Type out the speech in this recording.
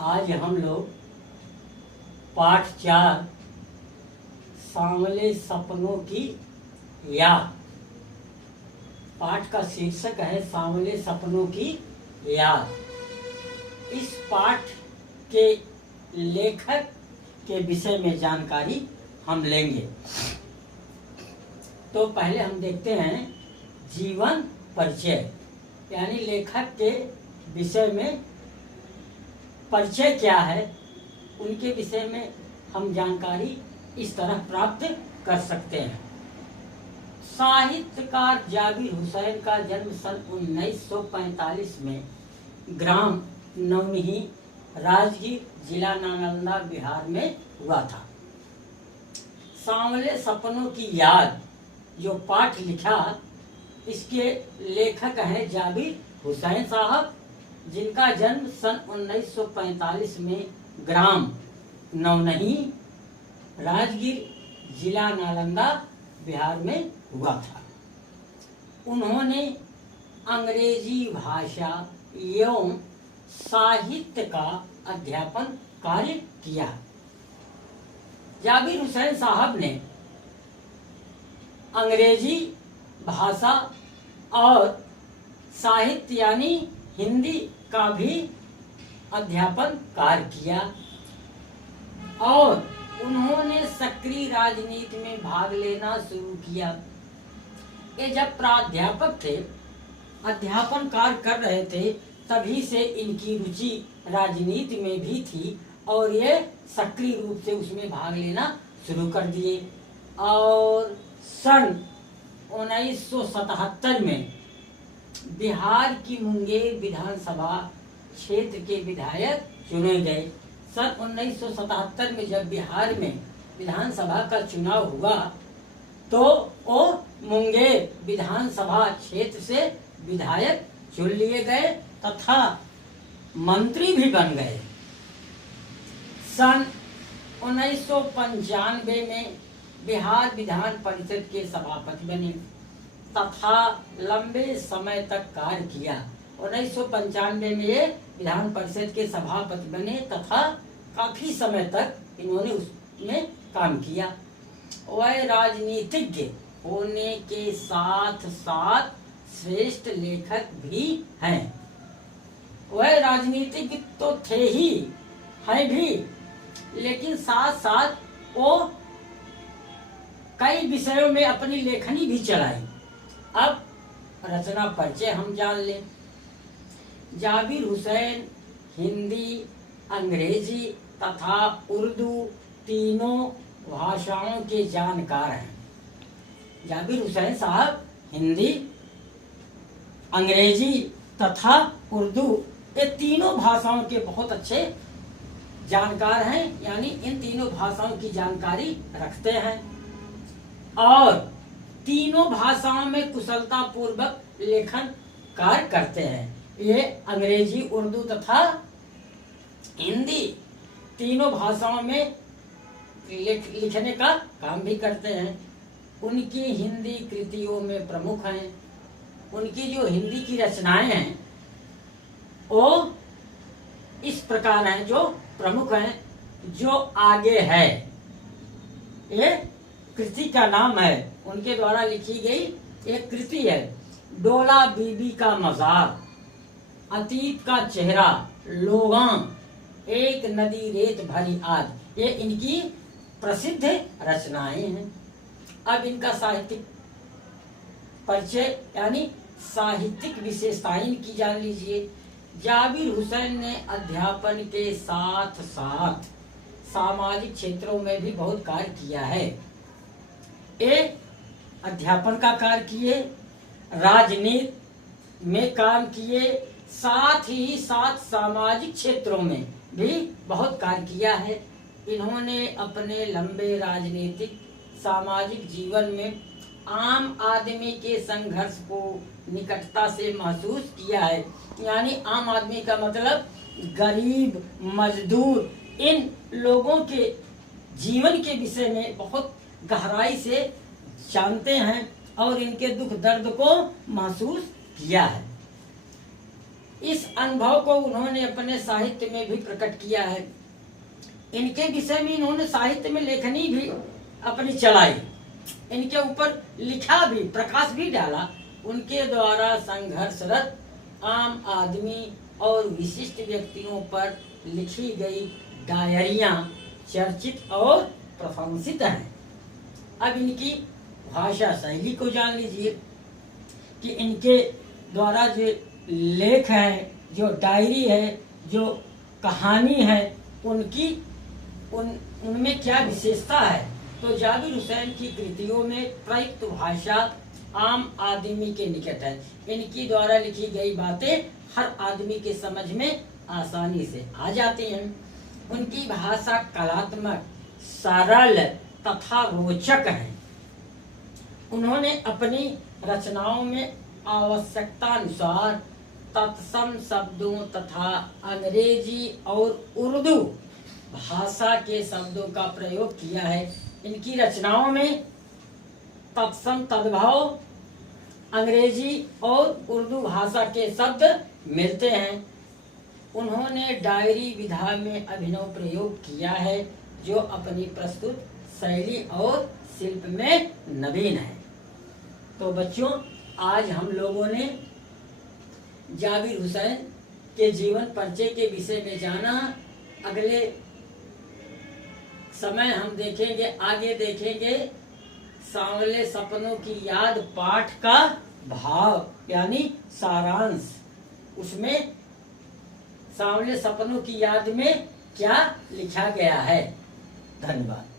आज हम लोग पाठ 4 सांवले सपनों की याद। पाठ का शीर्षक है सांवले सपनों की याद। इस पाठ के लेखक के विषय में जानकारी हम लेंगे। तो पहले हम देखते हैं जीवन परिचय, यानी लेखक के विषय में परिचय क्या है, उनके विषय में हम जानकारी इस तरह प्राप्त कर सकते हैं। साहित्यकार जाबिर हुसैन का जन्म सन 1945 में ग्राम नवनिही, राजगीर, जिला नालंदा, बिहार में हुआ था। सांवले सपनों की याद जो पाठ लिखा, इसके लेखक हैं जाबिर हुसैन साहब, जिनका जन्म सन 1945 में ग्राम नवनिही, राजगीर, जिला नालंदा, बिहार में हुआ था। उन्होंने अंग्रेजी भाषा एवं साहित्य का अध्यापन कार्य किया। जाबिर हुसैन साहब ने अंग्रेजी भाषा और साहित्य यानी हिंदी का भी अध्यापन कार्य किया और उन्होंने सक्रिय राजनीति में भाग लेना शुरू किया। ये जब प्राध्यापक थे, अध्यापन कार्य कर रहे थे, तभी से इनकी रुचि राजनीति में भी थी और ये सक्रिय रूप से उसमें भाग लेना शुरू कर दिए। और सन 1977 में बिहार की मुंगेर विधानसभा क्षेत्र के विधायक चुने गए। सन 1977 में जब बिहार में विधानसभा का चुनाव हुआ तो वो मुंगेर विधानसभा क्षेत्र से विधायक चुन लिए गए तथा मंत्री भी बन गए। सन 1995 में बिहार विधान परिषद के सभापति बने तथा लंबे समय तक कार्य किया। 1995 में ये विधान परिषद के सभापति बने तथा काफी समय तक इन्होंने उसमें काम किया। वह राजनीतिज्ञ होने के साथ साथ श्रेष्ठ लेखक भी हैं। वह राजनीतिज्ञ तो थे ही, हैं भी, लेकिन साथ साथ वो कई विषयों में अपनी लेखनी भी चलाई। अब रचना परिचय हम जान लें। जाबिर हुसैन हिंदी, अंग्रेजी तथा उर्दू तीनों भाषाओं के जानकार हैं। जाबिर हुसैन साहब हिंदी, अंग्रेजी तथा उर्दू ये तीनों भाषाओं के बहुत अच्छे जानकार हैं, यानी इन तीनों भाषाओं की जानकारी रखते हैं और तीनों भाषाओं में कुशलता पूर्वक लेखन कार्य करते हैं। ये अंग्रेजी, उर्दू तथा हिंदी तीनों भाषाओं में लिखने का काम भी करते हैं। उनकी हिंदी कृतियों में प्रमुख हैं, उनकी जो हिंदी की रचनाएं हैं वो इस प्रकार हैं, जो प्रमुख हैं, जो आगे है। ये कृति का नाम है, उनके द्वारा लिखी गई एक कृति है। डोला बीबी का मजार, अतीत का चेहरा, लोगां, एक नदी रेत भरी आग, ये इनकी प्रसिद्ध रचनाएं हैं। अब इनका साहित्यिक परिचय यानी साहित्यिक विशेषताएं इनकी जान लीजिए। जाबिर हुसैन ने अध्यापन के साथ साथ सामाजिक क्षेत्रों में भी बहुत कार्य किया है। एक अध्यापन का कार्य किए, राजनीति में काम किए, साथ ही साथ सामाजिक क्षेत्रों में भी बहुत कार्य किया है। इन्होंने अपने लंबे राजनीतिक सामाजिक जीवन में आम आदमी के संघर्ष को निकटता से महसूस किया है। यानी आम आदमी का मतलब गरीब, मजदूर, इन लोगों के जीवन के विषय में बहुत गहराई से जानते हैं और इनके दुख दर्द को महसूस किया है। इस अनुभव को उन्होंने अपने साहित्य में भी प्रकट किया है। इनके विषय में इन्होंने साहित्य में लेखनी भी अपनी चलाई, इनके ऊपर लिखा भी, प्रकाश भी डाला। उनके द्वारा संघर्षरत आम आदमी और विशिष्ट व्यक्तियों पर लिखी गई डायरियां चर्चित और प्रशंसित हैं। अब इनकी भाषा शैली को जान लीजिए कि इनके द्वारा जो लेख है, जो डायरी है, जो कहानी है, उनमें क्या विशेषता है। तो जाबिर हुसैन की कृतियों में प्रयुक्त भाषा आम आदमी के निकट है। इनकी द्वारा लिखी गई बातें हर आदमी के समझ में आसानी से आ जाती हैं। उनकी भाषा कलात्मक, सरल तथा रोचक है। उन्होंने अपनी रचनाओं में आवश्यकता अनुसार तत्सम शब्दों तथा अंग्रेजी और उर्दू भाषा के शब्दों का प्रयोग किया है। इनकी रचनाओं में तत्सम, तद्भव, अंग्रेजी और उर्दू भाषा के शब्द मिलते हैं। उन्होंने डायरी विधा में अभिनव प्रयोग किया है, जो अपनी प्रस्तुत शैली और शिल्प में नवीन है। तो बच्चों, आज हम लोगों ने जाबिर हुसैन के जीवन परिचय के विषय में जाना। अगले समय हम देखेंगे, आगे देखेंगे सांवले सपनों की याद पाठ का भाव यानी सारांश। उसमें सांवले सपनों की याद में क्या लिखा गया है। धन्यवाद।